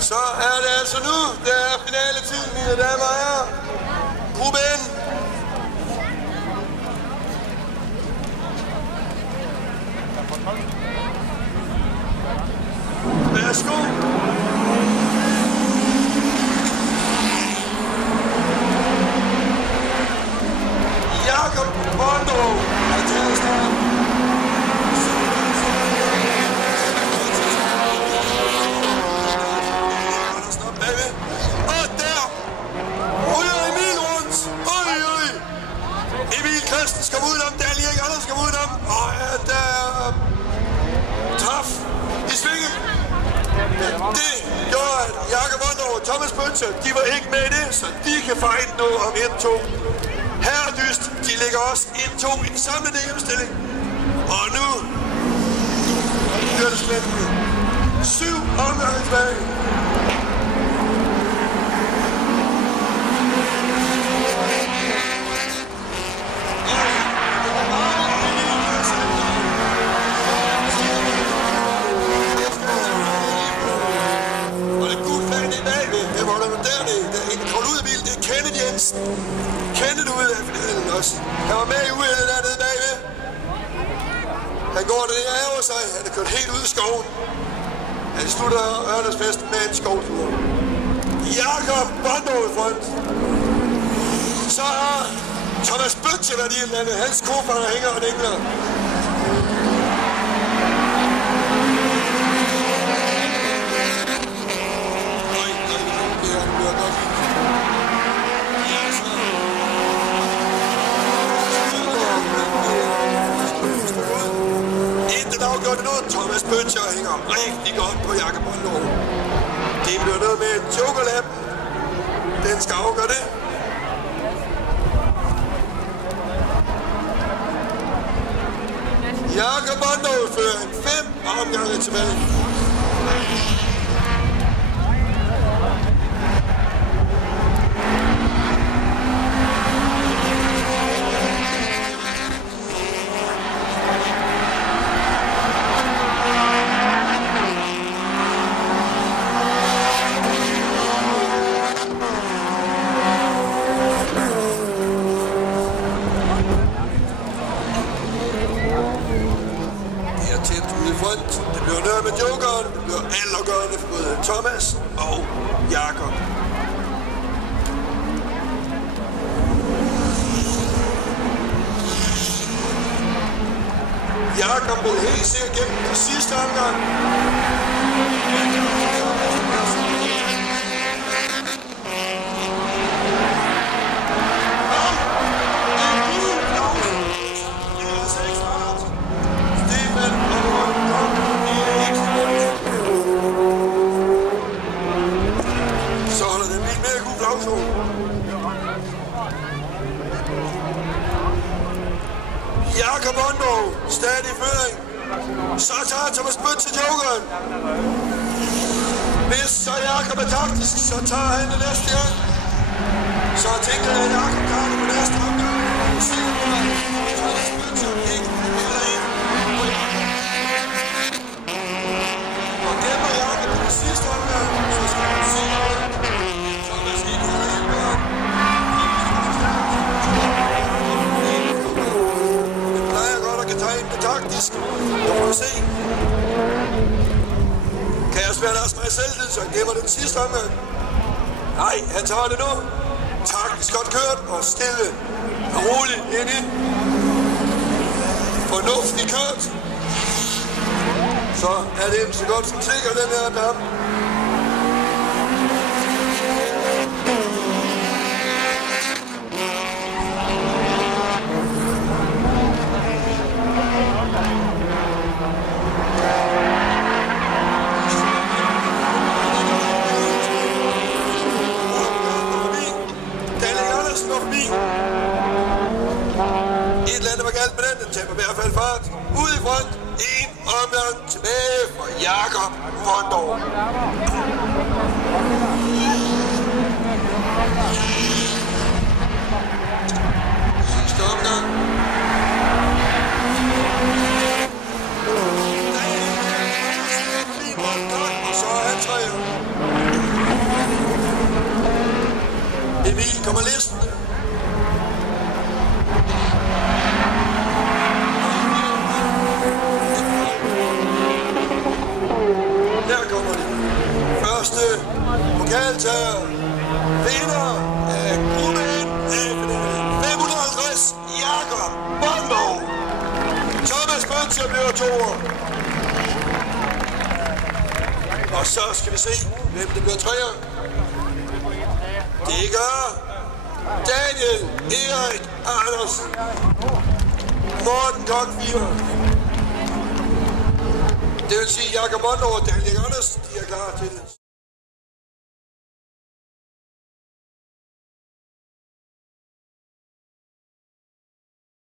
Så er det altså nu, det er finaletid, mine damer og herrer. Gruppe N. Værsgo. Jakob Bondrup er til at starte. Og der ryger Emil rundt. Oj. Emil Christensen skal udenom, Daniel Erik Andersen skal udenom. Og der er Taf i svinget. Det gjorde, at Jakob Bondrup og Thomas Bønse, de var ikke med i det, så de kan fight nu om 1-2. Her Dyst, de ligger også 1-2 i den samlede hjemstilling. Og nu bliver det spændende. 7 omgange tilbage. Kenneth ud af finalen også. Han var med i uheldet dernede bagved. Han går det der over sig. Han er kørt helt ud i skoven. Han slutter Ørnesfest med en skovtur. Jakob Bondrup i front. Så har Thomas Bøtje været i et eller andet. Hans kofanger hænger og dingler. Thomas Bøtje hænger rigtig godt på Jakob Bondrup. Det bliver noget med et jokerlap. Den skal afgøre det. Jakob Bondrup fører 5 omgange tilbage. Det bliver noget med jokeren. Det bliver altafgørende for både Thomas og Jakob. Jakob vil helt sikkert gennem den sidste omgang. Jakob Bondrup, stadig i føring. Så tager Thomas Bøtje jokeren. Hvis så Jakob er taktisk, så tager han det næste gang. Så tænker jeg, at Jakob tager det på næste omgang. Sikker på, at Thomas Bøtje ikke melder ind. Og gemmer Jakob på det sidste omgang, så skal han se, så der skal ikke have helt godt. Taktisk. Nu får vi se. Kan jeg svære deres mig selvtid, så han gemmer den sidste omgang? Nej, han tager det nu. Taktisk godt kørt og stille og roligt ind i. Fornuftigt kørt. Så er det så godt som sikkert den her kamp. Et eller andet var galt med den taber i hvert fald fart. Ud i front, 1 omgang tilbage for Jakob Bondrup. Sidste omgang. Og så til at blive toer. Og så skal vi se, hvem det bliver treer. Det gør Daniel Erik Andersen. Morten Kokvier. Det vil sige Jakob Mondler og Daniel Andersen, de er klar til